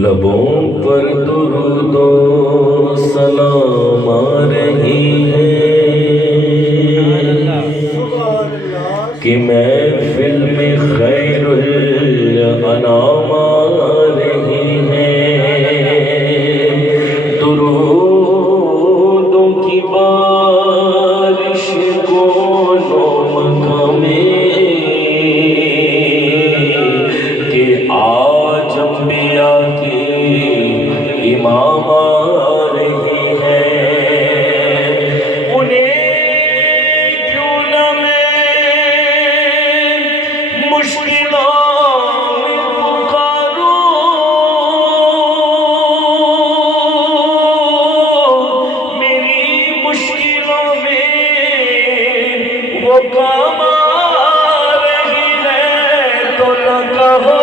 لبوں پر درود و سلام آ رہی ہے کہ محفل میں خیر الانام آ رہی ہے درودوں کی بارش گولوں مکہ میں کہ آج انبیاء کی امام آ رہی ہے انہیں کیوں نہ میں مشکلوں میں پکاروں میری مشکلوں میں وہ کام آ رہی ہے تو نہ کہو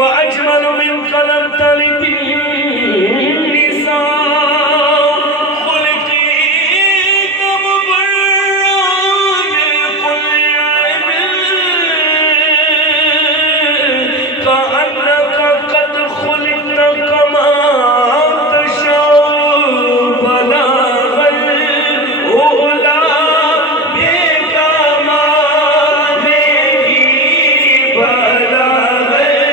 وأجمل منك لم تلد النساء خلقت مبرأ من كل عيب كأنك قد خلقت كما تشاء بلاغ الأولى بكماله بلاغ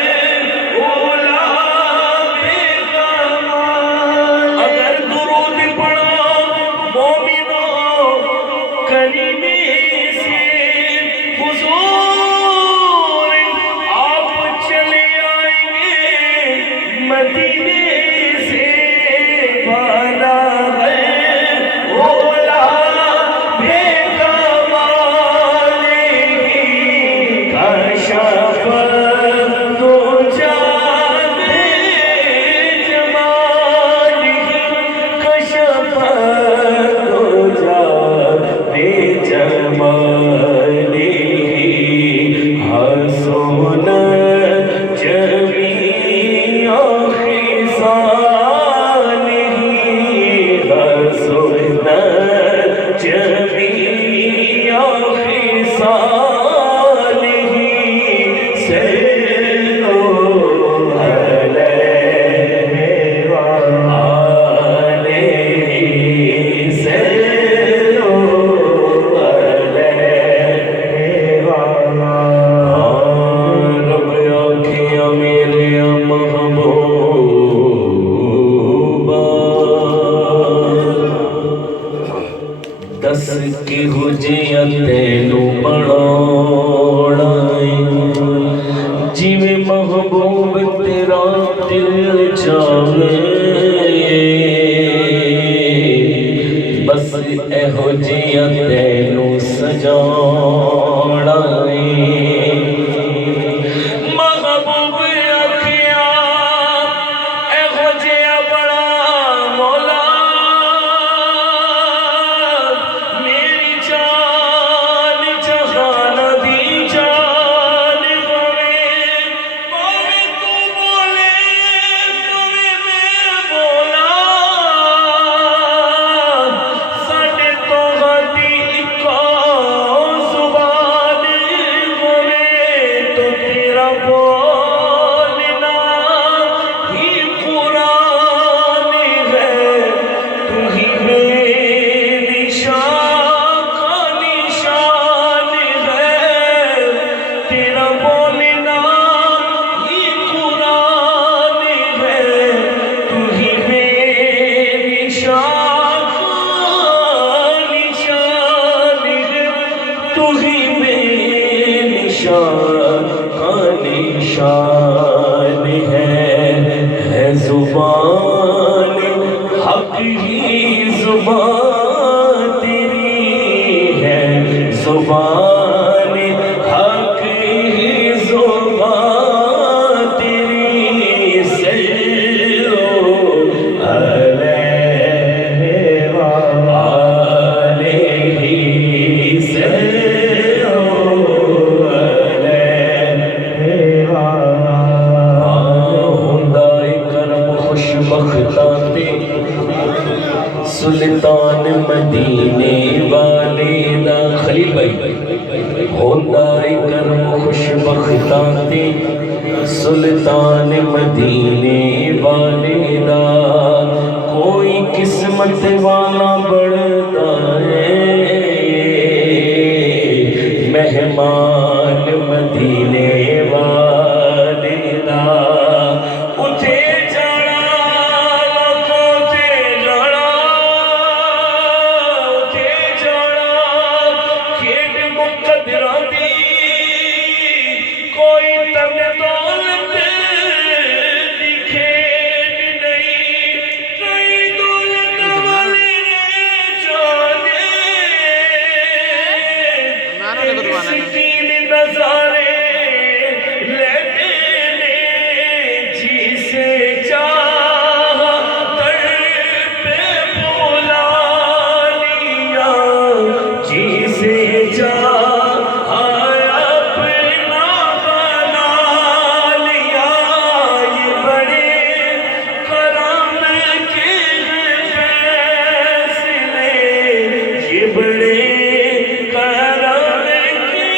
ਇਹੋ ਜਿਹਾ ਤੈਨੂੰ ਸਜਾਉਣਾ ਏ ਮਹਬੂਬ ਆਖਿਆ ہی زبان تیری ہے، زبان حق ہی زبان تیری، صلو علیہ وآلہ، صلو علیہ وآلہ۔ ہندائے کرم خوش بختاں تے سلطان مدینے والے دا، خلیل بھائی ہندائے کرم خوش بختاں تے سلطان مدینے والے دا، کوئی قسمت والا بڑھتا ہے مہمان مدینے والے دا، اٹھے جانا کوتے جانا، اٹھے جانا کھیڈ مقدراں دی، کوئی تن دولت دی کھیڈ نہیں، کوئی دولت والے جانے، مسکین نظارے لیتے نے جسے چاہا در پہ بلا لیا، جسے چاہا اپنا بنا لیا، یہ بڑے کرم کے فیصلے، یہ بڑے کرم کے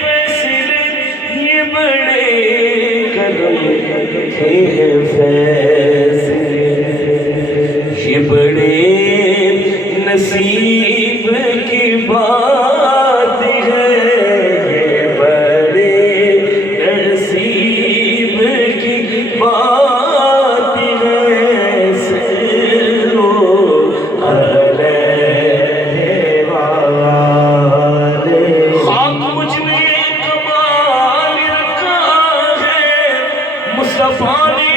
فیصلے، یہ بڑے کرم کے فیصلے، یہ بڑے نصیب کی بات ہے، یہ بڑے نصیب کی بات ہے، صلو علیہ وآلہ۔ خاک مجھ میں کمال رکھا ہے، مصطفیٰ نے